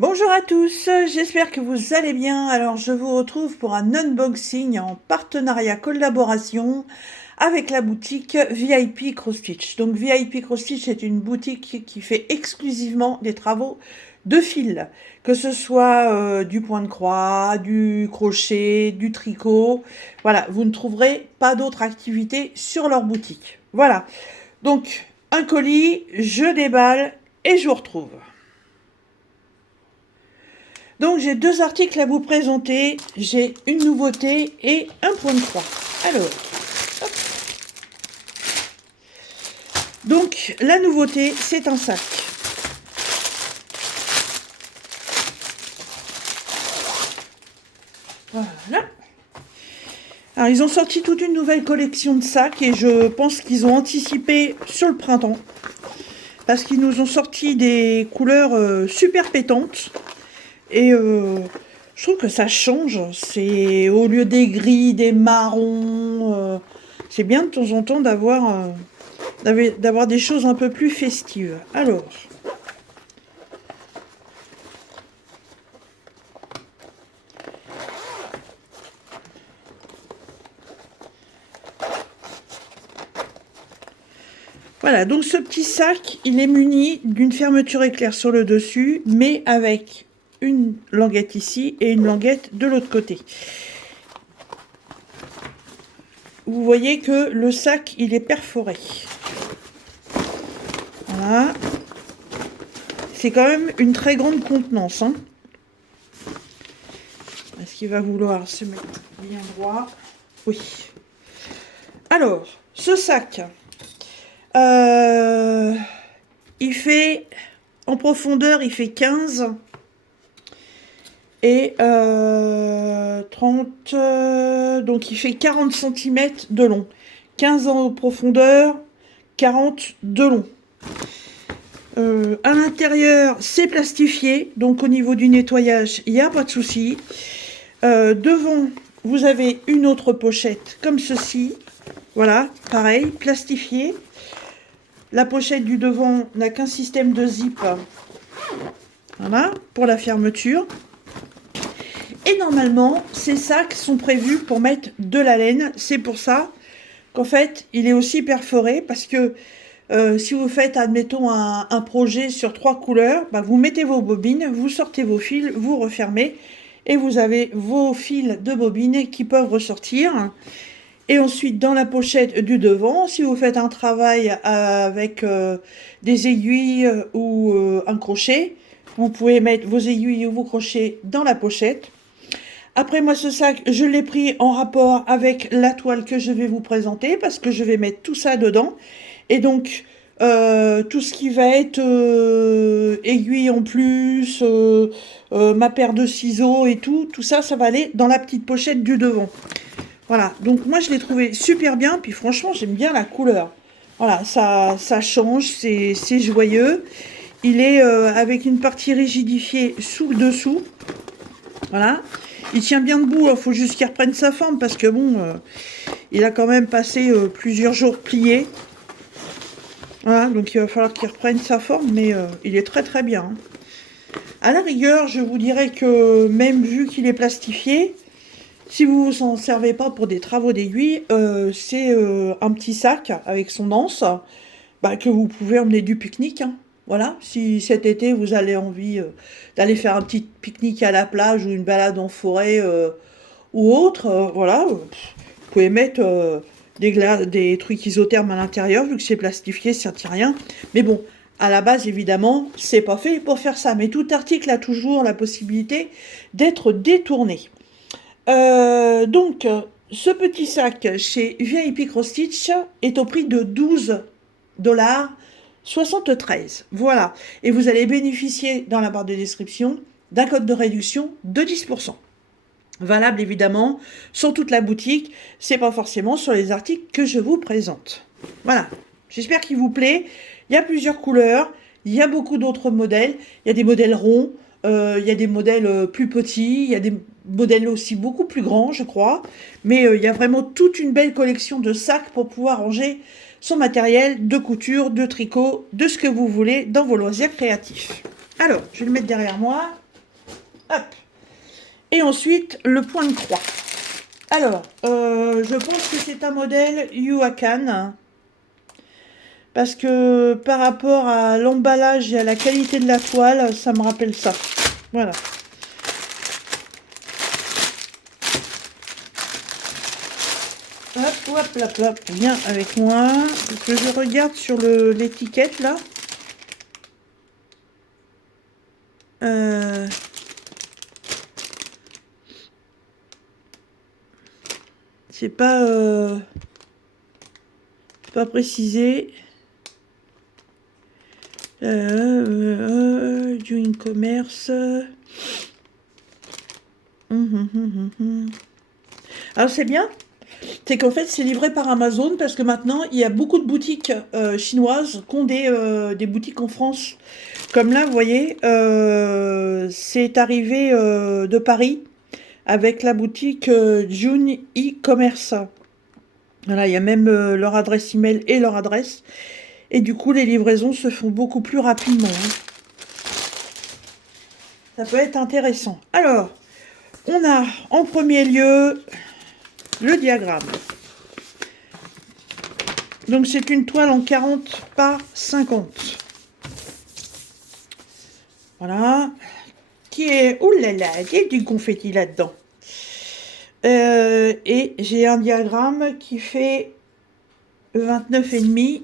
Bonjour à tous, j'espère que vous allez bien. Alors je vous retrouve pour un unboxing en partenariat collaboration avec la boutique VIP Cross Stitch. Donc VIP Cross Stitch est une boutique qui fait exclusivement des travaux de fil, que ce soit du point de croix, du crochet, du tricot. Voilà, vous ne trouverez pas d'autres activités sur leur boutique. Voilà, donc un colis, je déballe et je vous retrouve. Donc j'ai deux articles à vous présenter, j'ai une nouveauté et un point de croix. Alors, hop. Donc la nouveauté, c'est un sac. Voilà. Alors ils ont sorti toute une nouvelle collection de sacs et je pense qu'ils ont anticipé sur le printemps. Parce qu'ils nous ont sorti des couleurs super pétantes. Et je trouve que ça change. C'est au lieu des gris, des marrons. C'est bien de temps en temps d'avoir des choses un peu plus festives. Alors, voilà. Donc ce petit sac, il est muni d'une fermeture éclair sur le dessus, mais avec une languette ici et une languette de l'autre côté. Vous voyez que le sac, il est perforé. Voilà. C'est quand même une très grande contenance, hein. Est-ce qu'il va vouloir se mettre bien droit? Oui. Alors, ce sac, il fait, en profondeur, il fait 15 et 30, donc il fait 40 cm de long. 15 en profondeur, 40 de long. À l'intérieur, c'est plastifié, donc au niveau du nettoyage, il n'y a pas de souci. Devant, vous avez une autre pochette comme ceci. Voilà, pareil, plastifié. La pochette du devant n'a qu'un système de zip. Voilà, pour la fermeture. Et normalement, ces sacs sont prévus pour mettre de la laine. C'est pour ça qu'en fait, il est aussi perforé parce que si vous faites, admettons, un projet sur 3 couleurs, bah, vous mettez vos bobines, vous sortez vos fils, vous refermez et vous avez vos fils de bobines qui peuvent ressortir. Et ensuite, dans la pochette du devant, si vous faites un travail avec des aiguilles ou un crochet, vous pouvez mettre vos aiguilles ou vos crochets dans la pochette. Après, moi, ce sac, je l'ai pris en rapport avec la toile que je vais vous présenter parce que je vais mettre tout ça dedans. Et donc, tout ce qui va être aiguille en plus, ma paire de ciseaux et tout ça, ça va aller dans la petite pochette du devant. Voilà, donc moi je l'ai trouvé super bien, puis franchement j'aime bien la couleur. Voilà, ça change, c'est joyeux. Il est avec une partie rigidifiée sous le dessous. Voilà, il tient bien debout, il faut juste qu'il reprenne sa forme parce que bon, il a quand même passé plusieurs jours plié. Voilà, donc il va falloir qu'il reprenne sa forme, mais il est très très bien. À la rigueur, je vous dirais que même vu qu'il est plastifié, si vous ne vous en servez pas pour des travaux d'aiguille, c'est un petit sac avec son anse bah, que vous pouvez emmener du pique-nique, hein. Voilà, si cet été vous avez envie d'aller faire un petit pique-nique à la plage ou une balade en forêt ou autre, voilà, vous pouvez mettre des trucs isothermes à l'intérieur, vu que c'est plastifié, ça ne tient rien. Mais bon, à la base, évidemment, c'est pas fait pour faire ça. Mais tout article a toujours la possibilité d'être détourné. Donc, ce petit sac chez VIP Cross Stitch est au prix de 12,73 $. Voilà. Et vous allez bénéficier dans la barre de description d'un code de réduction de 10%. Valable évidemment sur toute la boutique, c'est pas forcément sur les articles que je vous présente. Voilà. J'espère qu'il vous plaît. Il y a plusieurs couleurs, il y a beaucoup d'autres modèles. Il y a des modèles ronds, il y a des modèles plus petits, il y a des modèles aussi beaucoup plus grands, je crois. Mais il y a vraiment toute une belle collection de sacs pour pouvoir ranger son matériel de couture, de tricot, de ce que vous voulez dans vos loisirs créatifs. Alors, je vais le mettre derrière moi. Hop. Et ensuite, le point de croix. Alors, je pense que c'est un modèle Yuakan. Parce que par rapport à l'emballage et à la qualité de la toile, ça me rappelle ça. Voilà. Hop, hop, hop, hop. Viens avec moi. Que je regarde sur l'étiquette là. C'est pas précisé. Doing commerce. Alors c'est bien. C'est qu'en fait, c'est livré par Amazon parce que maintenant, il y a beaucoup de boutiques chinoises qui ont des boutiques en France. Comme là, vous voyez, c'est arrivé de Paris avec la boutique June e-commerce. Voilà, il y a même leur adresse email et leur adresse. Et du coup, les livraisons se font beaucoup plus rapidement. Hein. Ça peut être intéressant. Alors, on a en premier lieu le diagramme. Donc c'est une toile en 40 par 50. Voilà. Qui est... Ouh là là, il y a du confetti là-dedans. Et j'ai un diagramme qui fait 29,5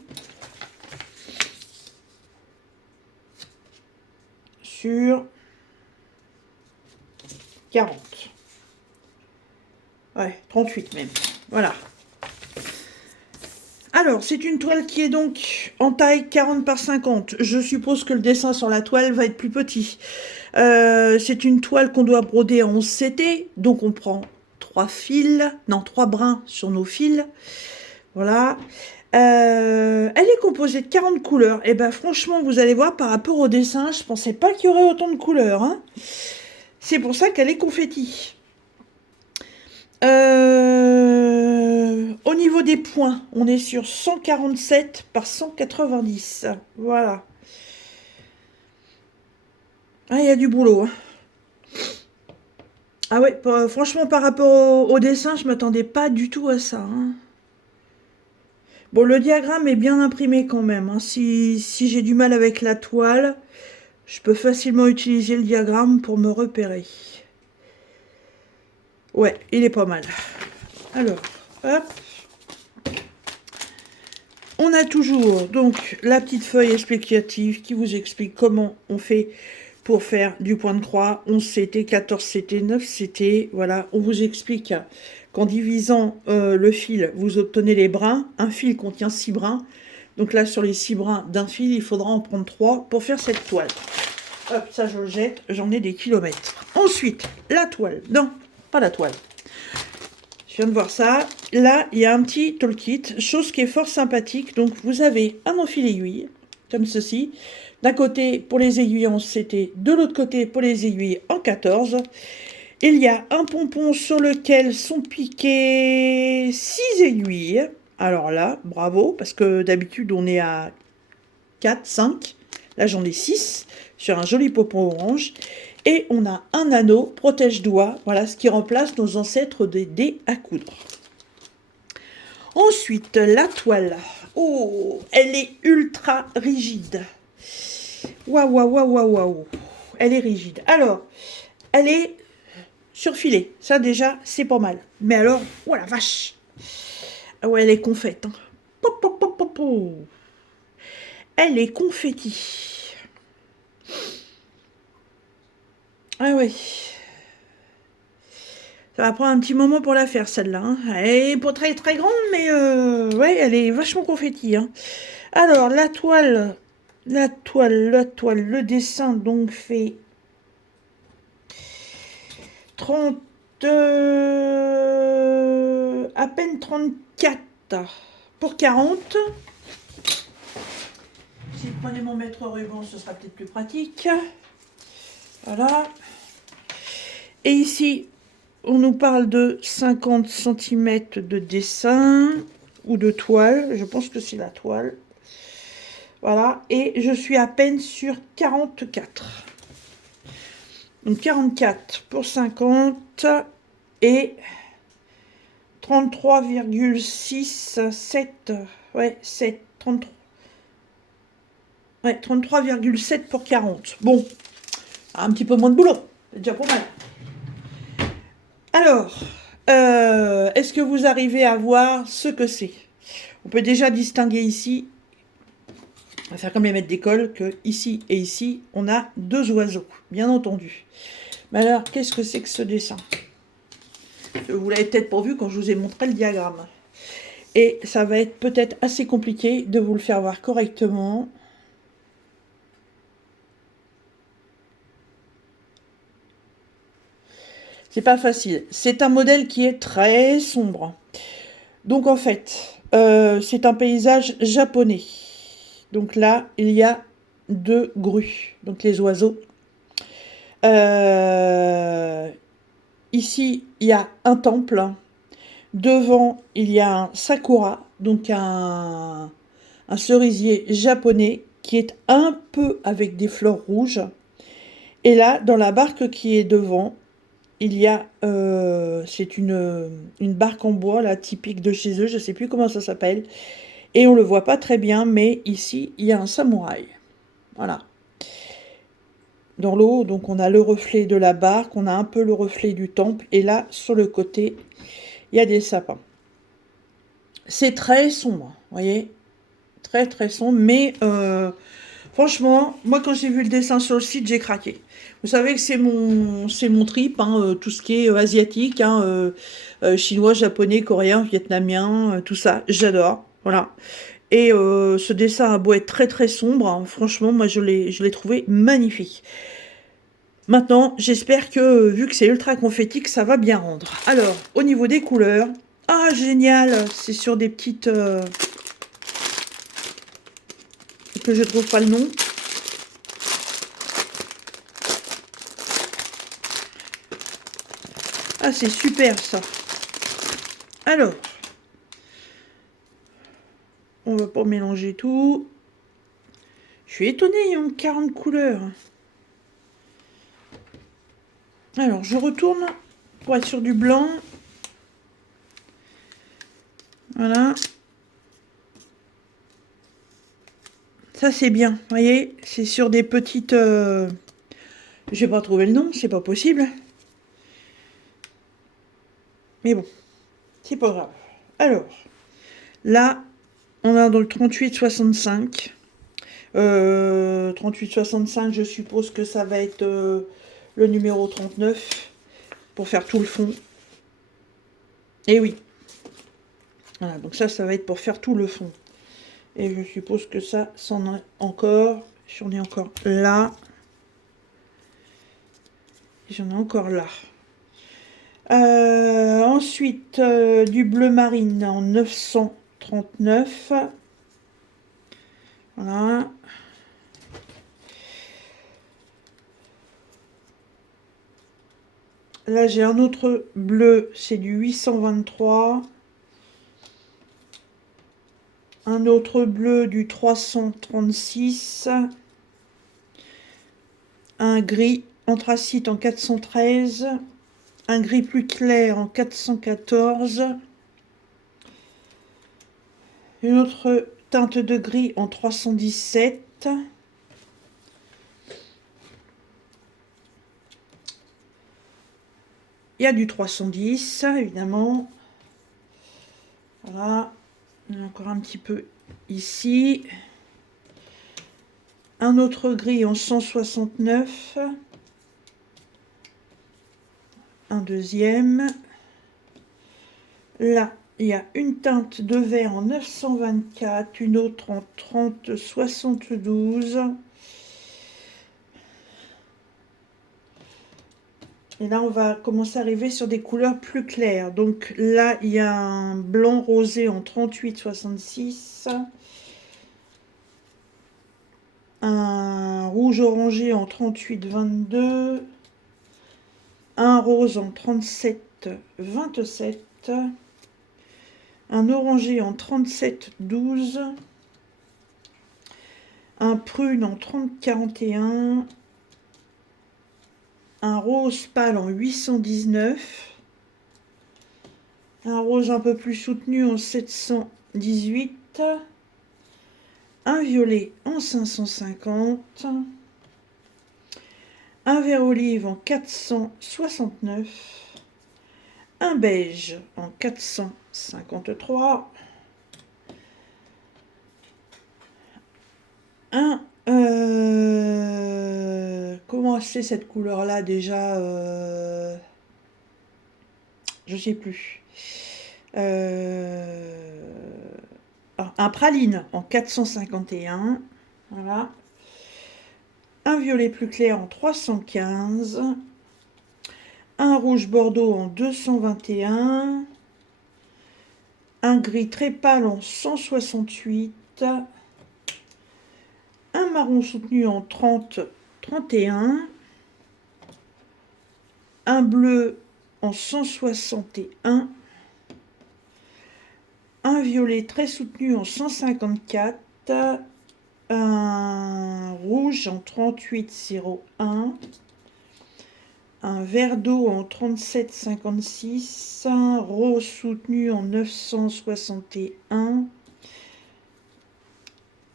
sur 40. Ouais, 38 même. Voilà. Alors, c'est une toile qui est donc en taille 40 par 50. Je suppose que le dessin sur la toile va être plus petit. C'est une toile qu'on doit broder en 11CT. Donc, on prend 3 brins sur nos fils. Voilà. Elle est composée de 40 couleurs. Et ben, franchement, vous allez voir, par rapport au dessin, je pensais pas qu'il y aurait autant de couleurs. Hein. C'est pour ça qu'elle est confetti. Au niveau des points, on est sur 147 par 190. Voilà. Ah, il y a du boulot. Hein. Ah ouais, franchement, par rapport au dessin, je m'attendais pas du tout à ça. Hein. Bon, le diagramme est bien imprimé quand même. Hein. Si j'ai du mal avec la toile, je peux facilement utiliser le diagramme pour me repérer. Ouais, il est pas mal. Alors, hop. On a toujours donc la petite feuille explicative qui vous explique comment on fait pour faire du point de croix, 11CT, 14CT, 9CT. Voilà, on vous explique qu'en divisant le fil, vous obtenez les brins. Un fil contient 6 brins. Donc là, sur les 6 brins d'un fil, il faudra en prendre 3 pour faire cette toile. Hop, ça je le jette, j'en ai des kilomètres. Ensuite, la toile. Non, pas la toile. Je viens de voir ça. Là, il y a un petit toolkit, chose qui est fort sympathique. Donc, vous avez un enfil aiguille, comme ceci. D'un côté, pour les aiguilles en 11CT, de l'autre côté, pour les aiguilles en 14. Il y a un pompon sur lequel sont piquées 6 aiguilles. Alors là, bravo, parce que d'habitude, on est à 4, 5. Là, j'en ai 6 sur un joli pompon orange. Et on a un anneau protège-doigt, voilà ce qui remplace nos ancêtres des dés à coudre. Ensuite, la toile. Oh, elle est ultra rigide. Waouh, waouh, waouh, waouh, waouh. Elle est rigide. Alors, elle est surfilée. Ça, déjà, c'est pas mal. Mais alors, oh la vache. Ah ouais, elle est confette. Hein. Pop, pop, pop, pop, pop. Elle est confetti. Ah ouais. Ça va prendre un petit moment pour la faire, celle-là. Hein. Elle est pas très très grande, mais ouais, elle est vachement confetti. Hein. Alors, la toile, le dessin, donc, fait 30... à peine 34 pour 40. Si je prenais mon mètre ruban, ce sera peut-être plus pratique. Voilà. Et ici, on nous parle de 50 cm de dessin ou de toile. Je pense que c'est la toile. Voilà. Et je suis à peine sur 44. Donc 44 pour 50 et 33,6, 7, ouais, 7, 33. Ouais, 33,7 pour 40. Bon, un petit peu moins de boulot. C'est déjà pas mal. Alors, est-ce que vous arrivez à voir ce que c'est? On peut déjà distinguer ici, on va faire comme les maîtres d'école, que ici et ici, on a deux oiseaux, bien entendu. Mais alors, qu'est-ce que c'est que ce dessin? Vous l'avez peut-être pas vu quand je vous ai montré le diagramme. Et ça va être peut-être assez compliqué de vous le faire voir correctement. C'est pas facile. C'est un modèle qui est très sombre. Donc en fait, c'est un paysage japonais. Donc là, il y a deux grues, donc les oiseaux. Ici, il y a un temple. Devant, il y a un sakura, donc un cerisier japonais qui est un peu avec des fleurs rouges. Et là, dans la barque qui est devant, il y a, c'est une barque en bois, là, typique de chez eux, je ne sais plus comment ça s'appelle. Et on ne le voit pas très bien, mais ici, il y a un samouraï. Voilà. Dans l'eau, donc on a le reflet de la barque, on a un peu le reflet du temple, et là, sur le côté, il y a des sapins. C'est très sombre, vous voyez, très très sombre, mais franchement, moi quand j'ai vu le dessin sur le site, j'ai craqué. Vous savez que c'est mon trip, hein, tout ce qui est asiatique, hein, chinois, japonais, coréen, vietnamien, tout ça, j'adore, voilà. Et ce dessin a beau être très très sombre, hein, franchement, moi je l'ai trouvé magnifique. Maintenant, j'espère que, vu que c'est ultra confetti, que ça va bien rendre. Alors, au niveau des couleurs, ah génial, c'est sur des petites... que je trouve pas le nom. Ah, c'est super ça. Alors, on va pas mélanger tout. Je suis étonnée, il y a 40 couleurs. Alors, je retourne pour être sur du blanc. Voilà. Ça, c'est bien. Vous voyez, c'est sur des petites... J'ai pas trouvé le nom, c'est pas possible. Mais bon, c'est pas grave. Alors, là, on a dans le 38-65. 38-65, je suppose que ça va être le numéro 39 pour faire tout le fond. Et oui. Voilà, donc ça va être pour faire tout le fond. Et je suppose que ça, c'en est encore. J'en ai encore là. J'en ai encore là. Ensuite, du bleu marine en 939. Voilà. Là, j'ai un autre bleu, c'est du 823. Un autre bleu du 336. Un gris anthracite en 413. Un gris plus clair en 414. Une autre teinte de gris en 317. Il y a du 310, évidemment. Voilà. Il y en a encore un petit peu ici. Un autre gris en 169. Un deuxième. Là, il y a une teinte de vert en 924, une autre en 3072. Et là, on va commencer à arriver sur des couleurs plus claires. Donc là, il y a un blanc rosé en 3866. Un rouge orangé en 3822. Un rose en 3727. Un orangé en 3712. Un prune en 3041. Un rose pâle en 819, un rose un peu plus soutenu en 718, un violet en 550, un vert olive en 469, un beige en 453, un... comment c'est cette couleur-là déjà je sais plus. Un praline en 451. Voilà. Un violet plus clair en 315. Un rouge bordeaux en 221. Un gris très pâle en 168. Un marron soutenu en 31. Un bleu en 161. Un violet très soutenu en 154. Un rouge en 38,01. Un vert d'eau en 37,56. Un rose soutenu en 961.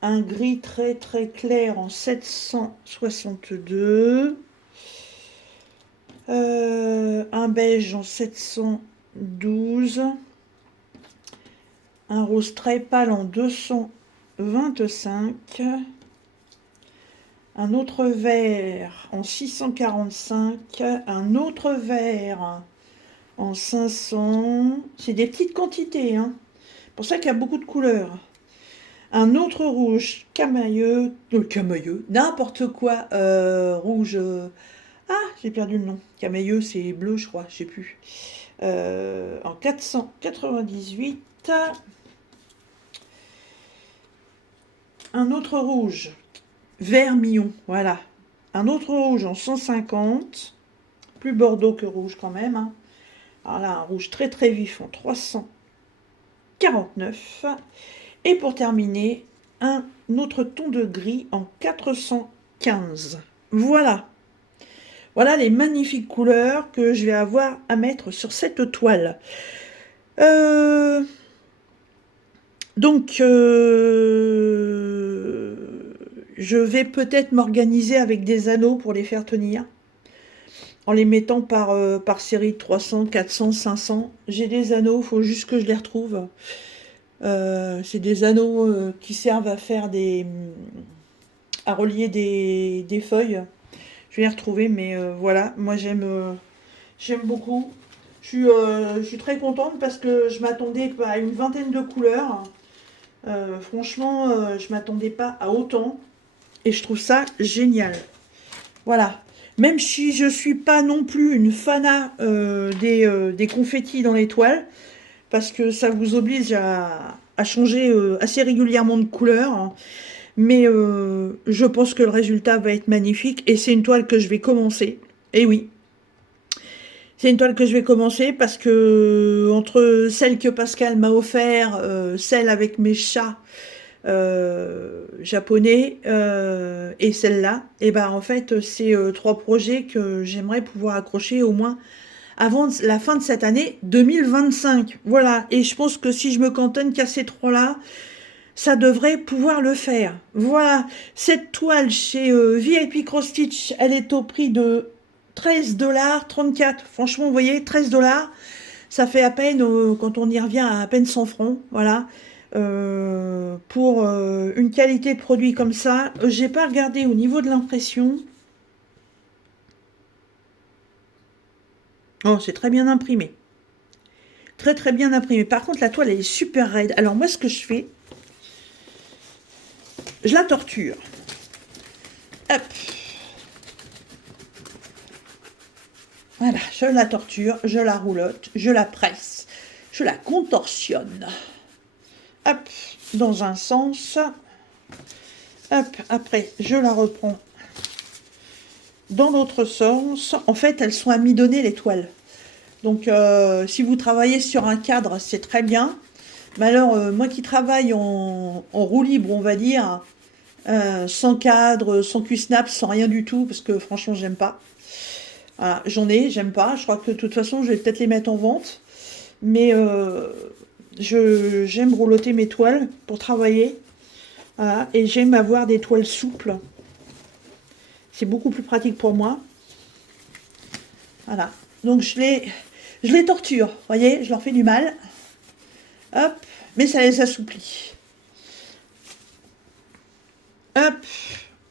Un gris très très clair en 762. Un beige en 712. Un rose très pâle en 225. Un autre vert en 645. Un autre vert en 500. C'est des petites quantités, hein. C'est pour ça qu'il y a beaucoup de couleurs. Un autre rouge camailleux, n'importe quoi, rouge. Ah, j'ai perdu le nom. Camailleux, c'est bleu, je crois, je sais plus. En 498. Un autre rouge, vermillon, voilà. Un autre rouge en 150. Plus bordeaux que rouge quand même, hein. Alors là, un rouge très très vif en 349. Et pour terminer, un autre ton de gris en 415. Voilà. Voilà les magnifiques couleurs que je vais avoir à mettre sur cette toile. Donc, je vais peut-être m'organiser avec des anneaux pour les faire tenir. En les mettant par série de 300, 400, 500. J'ai des anneaux, il faut juste que je les retrouve. C'est des anneaux qui servent à faire à relier des feuilles. Je vais les retrouver, mais voilà, moi j'aime beaucoup. Je suis très contente parce que je m'attendais à une vingtaine de couleurs. Franchement, je m'attendais pas à autant. Et je trouve ça génial. Voilà. Même si je suis pas non plus une fanat des confettis dans les toiles, parce que ça vous oblige à changer assez régulièrement de couleur, hein. Mais je pense que le résultat va être magnifique et c'est une toile que je vais commencer. Et oui, c'est une toile que je vais commencer parce que entre celle que Pascal m'a offert, celle avec mes chats japonais et celle-là, et ben en fait c'est 3 projets que j'aimerais pouvoir accrocher au moins avant la fin de cette année 2025. Voilà, et je pense que si je me cantonne qu'à ces 3-là, ça devrait pouvoir le faire. Voilà, cette toile chez VIP Cross Stitch, elle est au prix de 13,34 $. Franchement, vous voyez, 13 $, ça fait à peine, quand on y revient, à peine 100 francs. Voilà. Pour une qualité de produit comme ça, j'ai pas regardé au niveau de l'impression. Oh, c'est très bien imprimé. Très très bien imprimé. Par contre, la toile, elle est super raide. Alors moi, ce que je fais, je la torture. Hop. Voilà, je la torture, je la roulotte, je la presse, je la contorsionne. Hop, dans un sens. Hop, après, je la reprends dans l'autre sens. En fait, elles sont amidonnées, les toiles. Donc, si vous travaillez sur un cadre, c'est très bien. Mais alors, moi qui travaille en roue libre, on va dire, sans cadre, sans Q-snap, sans rien du tout, parce que franchement, j'aime pas. Voilà, j'en ai, j'aime pas. Je crois que de toute façon, je vais peut-être les mettre en vente. Mais j'aime roulotter mes toiles pour travailler. Voilà, et j'aime avoir des toiles souples. C'est beaucoup plus pratique pour moi. Voilà. Donc je les torture. Vous voyez, je leur fais du mal. Hop. Mais ça les assouplit. Hop.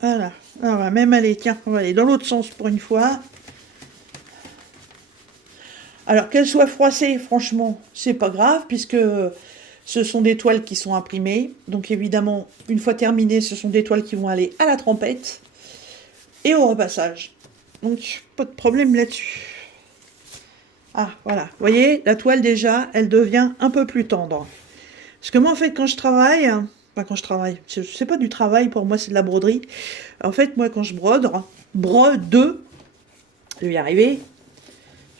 Voilà. Alors, on va même aller, tiens, on va aller dans l'autre sens pour une fois. Alors, qu'elles soient froissées, franchement, c'est pas grave, puisque ce sont des toiles qui sont imprimées. Donc, évidemment, une fois terminées, ce sont des toiles qui vont aller à la trempette et au repassage. Donc, pas de problème là-dessus. Ah, voilà. Vous voyez, la toile, déjà, elle devient un peu plus tendre. Parce que moi, en fait, quand je travaille... Enfin, quand je travaille, c'est pas du travail, pour moi, c'est de la broderie. En fait, moi, quand je brode, je vais y arriver,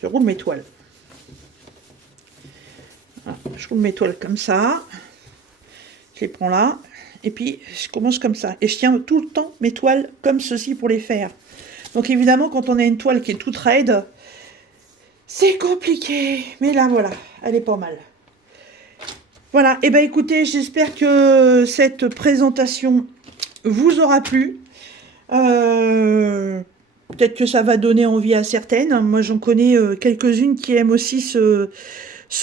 je roule mes toiles. Voilà, je roule mes toiles comme ça. Je les prends là. Et puis, je commence comme ça. Et je tiens tout le temps mes toiles comme ceci pour les faire. Donc, évidemment, quand on a une toile qui est toute raide, c'est compliqué. Mais là, voilà, elle est pas mal. Voilà, et ben écoutez, j'espère que cette présentation vous aura plu. Peut-être que ça va donner envie à certaines. Moi, j'en connais quelques-unes qui aiment aussi ce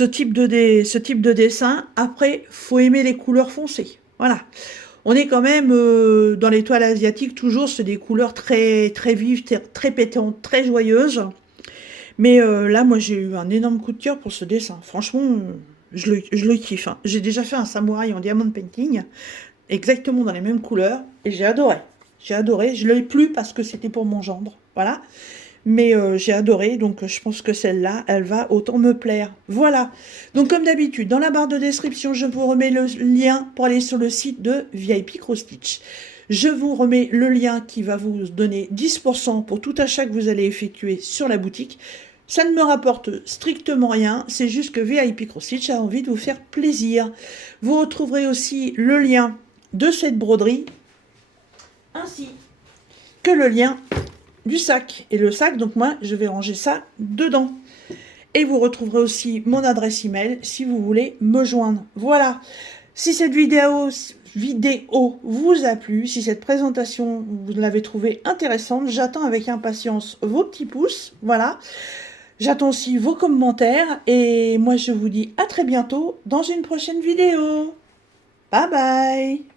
type de dessin. Après, faut aimer les couleurs foncées. Voilà. On est quand même dans les toiles asiatiques, toujours, c'est des couleurs très, très vives, très pétantes, très joyeuses. Mais là, moi, j'ai eu un énorme coup de cœur pour ce dessin. Franchement, je le kiffe. Hein. J'ai déjà fait un samouraï en diamond painting, exactement dans les mêmes couleurs, et j'ai adoré. J'ai adoré. Je l'ai plus parce que c'était pour mon gendre. Voilà. Mais j'ai adoré, donc je pense que celle-là, elle va autant me plaire. Voilà. Donc comme d'habitude, dans la barre de description, je vous remets le lien pour aller sur le site de VIP Cross Stitch. Je vous remets le lien qui va vous donner 10% pour tout achat que vous allez effectuer sur la boutique. Ça ne me rapporte strictement rien, c'est juste que VIP Cross Stitch a envie de vous faire plaisir. Vous retrouverez aussi le lien de cette broderie, ainsi que le lien du sac. Et le sac, donc moi, je vais ranger ça dedans. Et vous retrouverez aussi mon adresse email si vous voulez me joindre. Voilà. Si cette vidéo vous a plu, si cette présentation, vous l'avez trouvée intéressante, j'attends avec impatience vos petits pouces. Voilà. J'attends aussi vos commentaires. Et moi, je vous dis à très bientôt dans une prochaine vidéo. Bye bye.